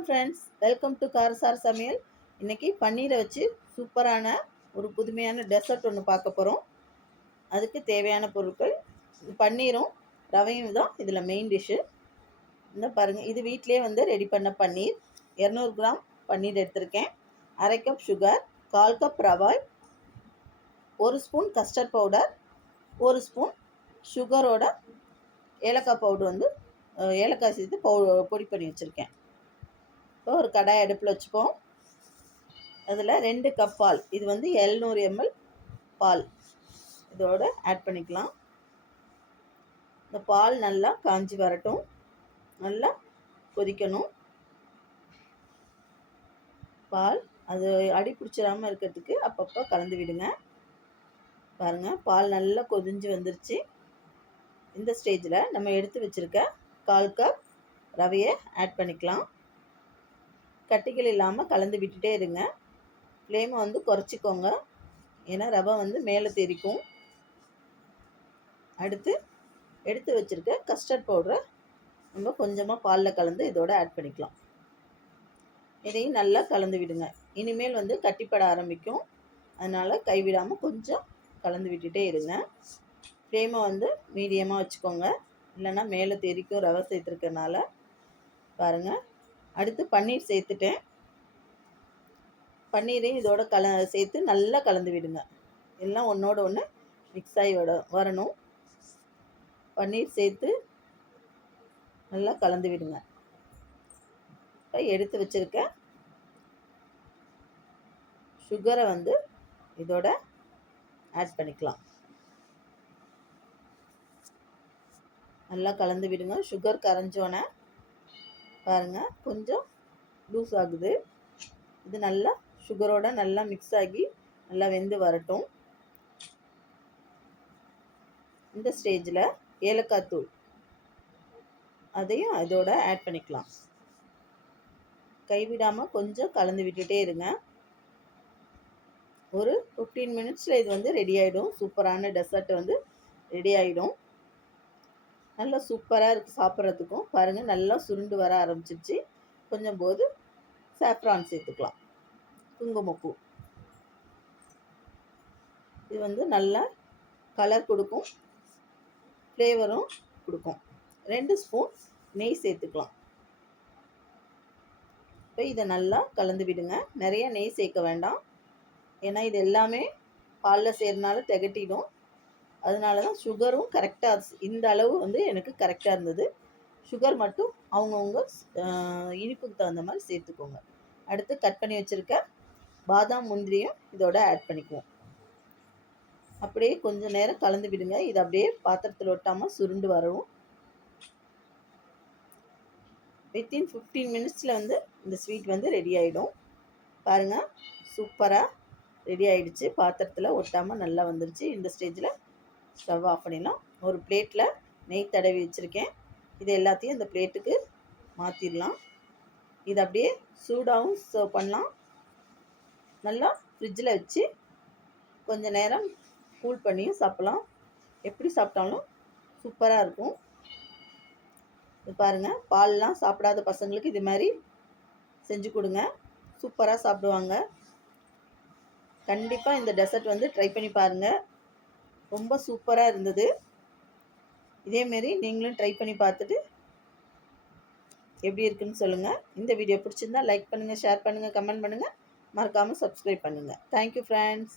வணக்கம் friends, welcome to காரசார் சமையல். இன்றைக்கி பன்னீரை வச்சு சூப்பரான ஒரு புதுமையான டெசர்ட் ஒன்று பார்க்க போகிறோம். அதுக்கு தேவையான பொருட்கள் பன்னீரும் ரவையும் தான் இதில் மெயின் டிஷ்ஷு. இந்த பாருங்கள், இது வீட்டிலே ரெடி பண்ண பன்னீர். 200 கிராம் பன்னீர் எடுத்திருக்கேன். 1/2 கப் சுகர், 1/4 கப் ரவை, 1 ஸ்பூன் கஸ்டர்ட் பவுடர், 1 ஸ்பூன் சுகரோட ஏலக்காய் பவுடர் ஏலக்காய் சேர்த்து பொடி பண்ணி வச்சுருக்கேன். இப்போ ஒரு கடாய் அடுப்பில் வச்சுப்போம். அதில் 2 கப் பால், இது 700 ml பால் இதோட ஆட் பண்ணிக்கலாம். இந்த பால் நல்லா காஞ்சி வரட்டும், நல்லா கொதிக்கணும். பால் அது அடி பிடிச்சிடாமல் இருக்கிறதுக்கு அப்பப்போ கலந்து விடுங்க. பாருங்கள், பால் நல்லா கொதிஞ்சு வந்துருச்சு. இந்த ஸ்டேஜில் நம்ம எடுத்து வச்சுருக்க 1/4 கப் ரவையை ஆட் பண்ணிக்கலாம். கட்டிகள் இல்லாமல் கலந்து விட்டுட்டே இருங்க. ஃப்ளேமை குறைச்சிக்கோங்க, ஏன்னா ரவை மேலே தெரிக்கும். அடுத்து எடுத்து வச்சுருக்க கஸ்டர்ட் பவுடரை நம்ம கொஞ்சமாக பாலில் கலந்து இதோட ஆட் பண்ணிக்கலாம். இதையும் நல்லா கலந்து விடுங்க. இனிமேல் கட்டிப்பட ஆரம்பிக்கும், அதனால் கைவிடாமல் கொஞ்சம் கலந்து விட்டுட்டே இருங்க. ஃப்ளேமை மீடியமாக வச்சுக்கோங்க, இல்லைன்னா மேலே தெரிக்கும் ரவை சேர்த்துருக்கனால. பாருங்கள், அடுத்து பன்னீர் சேர்த்துட்டேன். பன்னீரையும் இதோட சேர்த்து நல்லா கலந்து விடுங்க. எல்லாம் ஒன்றோட ஒன்று மிக்ஸ் ஆகி வரணும். பன்னீர் சேர்த்து நல்லா கலந்து விடுங்க. இப்போ எடுத்து வச்சுருக்க சுகரை இதோட ஆட் பண்ணிக்கலாம். நல்லா கலந்து விடுங்க. சுகர் கரைஞ்சோன்னே பாருங்கள், கொஞ்சம் லூஸ் ஆகுது. இது நல்லா சுகரோட நல்லா மிக்ஸ் ஆகி நல்லா வெந்து வரட்டும். இந்த ஸ்டேஜில் ஏலக்காய் தூள் அதையும் இதோட ஆட் பண்ணிக்கலாம். கைவிடாமல் கொஞ்சம் கலந்து விட்டுட்டே இருங்க. ஒரு 15 மினிட்ஸில் இது ரெடி ஆகிடும். சூப்பரான டெசர்ட் ரெடி ஆகிடும். நல்லா சூப்பராக இருக்குது சாப்பிட்றதுக்கும். பாருங்கள், நல்லா சுருண்டு வர ஆரம்பிச்சிருச்சு. கொஞ்சம் போது சாஃப்ரான் சேர்த்துக்கலாம், குங்குமப்பூ. இது நல்லா கலர் கொடுக்கும், ஃப்ளேவரும் கொடுக்கும். 2 ஸ்பூன் நெய் சேர்த்துக்கலாம். இப்போ இதை நல்லா கலந்து விடுங்க. நிறைய நெய் சேர்க்க வேண்டாம், ஏன்னா இது எல்லாமே பாலில் சேர்றதுனால திகட்டிடும். அதனால தான் சுகரும் கரெக்டாக இந்த அளவு எனக்கு கரெக்டாக இருந்தது. சுகர் மட்டும் அவங்கவுங்க இனிப்புக்கு தகுந்த மாதிரி சேர்த்துக்கோங்க. அடுத்து கட் பண்ணி வச்சுருக்க பாதாம் முந்திரியும் இதோட ஆட் பண்ணிக்குவோம். அப்படியே கொஞ்சம் நேரம் கலந்து விடுங்க. இது அப்படியே பாத்திரத்தில் ஒட்டாமல் சுருண்டு வரவும். வித்தின் 15 மினிட்ஸில் இந்த ஸ்வீட் ரெடி ஆகிடும். பாருங்கள், சூப்பராக ரெடி ஆகிடுச்சு. பாத்திரத்தில் ஒட்டாமல் நல்லா வந்துருச்சு. இந்த ஸ்டேஜில் ஸ்டவ் ஆஃப் பண்ணிடலாம். ஒரு பிளேட்டில் நெய் தடவி வச்சுருக்கேன். இது எல்லாத்தையும் இந்த பிளேட்டுக்கு மாற்றிடலாம். இது அப்படியே சூடாகவும் சர்வ் பண்ணலாம். நல்லா ஃப்ரிட்ஜில் வச்சு கொஞ்சம் நேரம் கூல் பண்ணியும் சாப்பிட்லாம். எப்படி சாப்பிட்டாலும் சூப்பராக இருக்கும். இது பாருங்கள், பால்லாம் சாப்பிடாத பசங்களுக்கு இது மாதிரி செஞ்சு கொடுங்க, சூப்பராக சாப்பிடுவாங்க. கண்டிப்பாக இந்த டெசர்ட் ட்ரை பண்ணி பாருங்கள். ரொம்ப சூப்பராக இருந்தது. இதேமாரி நீங்களும் ட்ரை பண்ணி பார்த்துட்டு எப்படி இருக்குன்னு சொல்லுங்கள். இந்த வீடியோ பிடிச்சிருந்தா லைக் பண்ணுங்கள், ஷேர் பண்ணுங்கள், கமெண்ட் பண்ணுங்கள். மறக்காமல் சப்ஸ்கிரைப் பண்ணுங்கள். Thank you friends.